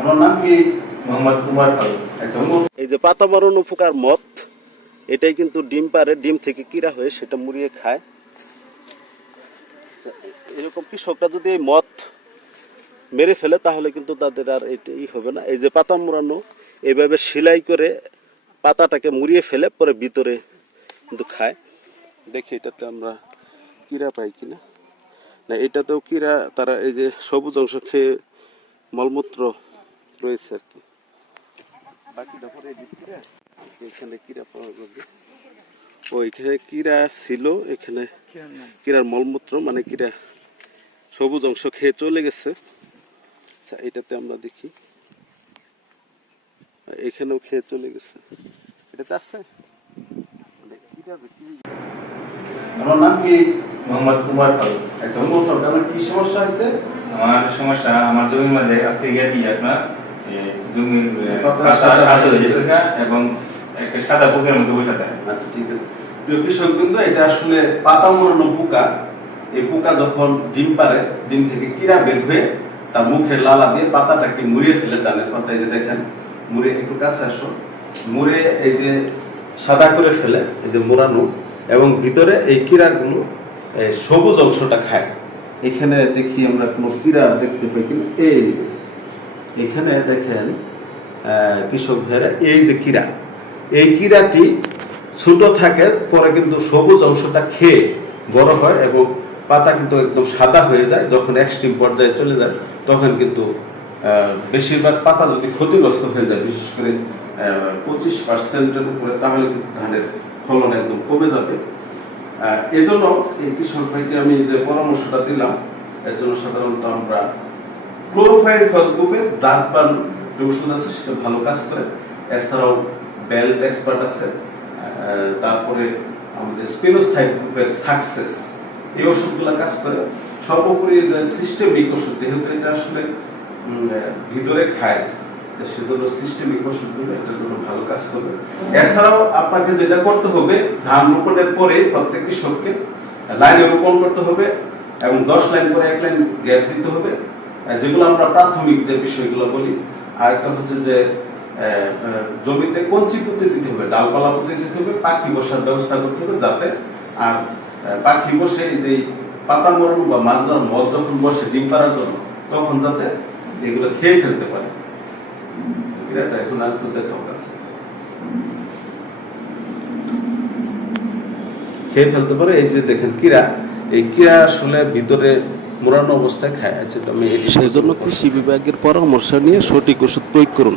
আমার নাম কি? মোহাম্মদ পাল আচ্ছা এই যে পাতা মারণ পোকার মত এটাই কিন্তু ডিম পারে, ডিম থেকে কিরা হয়ে সেটা মুড়িয়ে খায়। এরকম কৃষকরা যদি এই মত মেরে ফেলে, তাহলে কিন্তু তাদের আর এটাই হবে না। এই যে পাতা মোড়ানো এইভাবে সেলাই করে পাতাটাকে মুড়িয়ে ফেলে, পরে ভিতরে কিন্তু খায়। দেখি, এটাতে আমরা কিরা পাই কিনা। না, এটাতেও কিরা তারা এই যে সবুজ অংশ খেয়ে মলমূত্র রয়েছে আর কি। বাকিটা পরে এখানে কিরা পাওয়া যাবে? ও এখানে কিরা ছিল এখানে কিরার মলমূত্র মানে কিরা সবুজ অংশ খেয়ে চলে গেছে। আচ্ছা, এটাতে আমরা দেখি। এখানেও খেয়ে চলে গেছে। এটাতে আছে? মানে আমার নাম কি? মোহাম্মদ কুমার পাল আচ্ছা উমর ফারুক আপনার কি সমস্যা হয়েছে? আমার সমস্যা আমার জমির মাঝে আজকে গিয়ে দিয়ে আপনার? জমির পাতা সাদা হয়ে হয়ে যেতে এবং একটা সাদা পোকের মতো বসে থাকে। আচ্ছা ঠিক আছে। প্রিয় কৃষক কিন্তু এটা আসলে পাতা মোড়ানো পোকা। এই পোকা যখন ডিম পারে ডিম থেকে কিরা বের হয়ে তার মুখের লালা দিয়ে পাতাটাকে মুড়িয়ে ফেলে দানের পাতায় যে দেখেন মুড়ে একটু কাছে আসো। মুড়ে এই যে সাদা করে ফেলে এই যে মোড়ানো এবং ভিতরে এই কিরাগুলো সবুজ অংশটা খায়। এখানে দেখি আমরা কোনো কিরা দেখতে পাই কিনা। এই এখানে দেখেন কৃষক ভাইরা এই যে কিরা, এই কিরাটি ছোট থাকে, পরে কিন্তু সবুজ অংশটা খেয়ে বড় হয় এবং পাতা কিন্তু একদম সাদা হয়ে যায়। যখন এক্সট্রিম পর্যায়ে চলে যায়, তখন কিন্তু বেশিরভাগ পাতা যদি ক্ষতিগ্রস্ত হয়ে যায়, বিশেষ করে পঁচিশ পার্সেন্টের উপরে, তাহলে কিন্তু ধানের ফলন একদম কমে যাবে। এজন্য এই কৃষক ভাইকে আমি যে পরামর্শটা দিলাম, এর জন্য সাধারণত আমরা ক্লোরোফাইল ফসগ্রুপের ডাসবান যে ওষুধ আছে সেটা ভালো কাজ করে। এছাড়াও বেল্ট এক্সপার্ট আছে তারপরে আমাদের স্পেনোসাইড গ্রুপের সাকসেস, এই ওষুধগুলো কাজ করে। সর্বোপরি যে সিস্টেমিক ওষুধ, যেহেতু এটা আসলে ভিতরে খায়, তো সেজন্য সিস্টেমিক ওষুধগুলো এটার জন্য ভালো কাজ করবে। এছাড়াও আপনাকে যেটা করতে হবে, ধান রোপণের পরে প্রত্যেক কৃষককে লাইনে রোপণ করতে হবে এবং দশ লাইন করে এক লাইন গ্যাপ দিতে হবে। যেগুলো আমরা প্রাথমিক যে বিষয়গুলো বলি আর একটা হচ্ছে যে জমিতে কঞ্চি পুঁতে দিতে হবে, ডালপালা পুঁতে দিতে হবে, পাখি বসার ব্যবস্থা করতে হবে যাতে আর পাখি বসে যে পাতা মরণ বা মাজরার মদ যখন বসে ডিম পাড়ার জন্য, তখন যাতে এগুলো খেয়ে ফেলতে পারে। এখন আর দেখাও খেয়ে ফেলতে পারে, এই যে দেখেন কিরা এই কিরা আসলে ভিতরে মোড়ানো অবস্থায় খায় আছে তো সেই জন্য কৃষি বিভাগের পরামর্শ নিয়ে সঠিক ওষুধ প্রয়োগ করুন।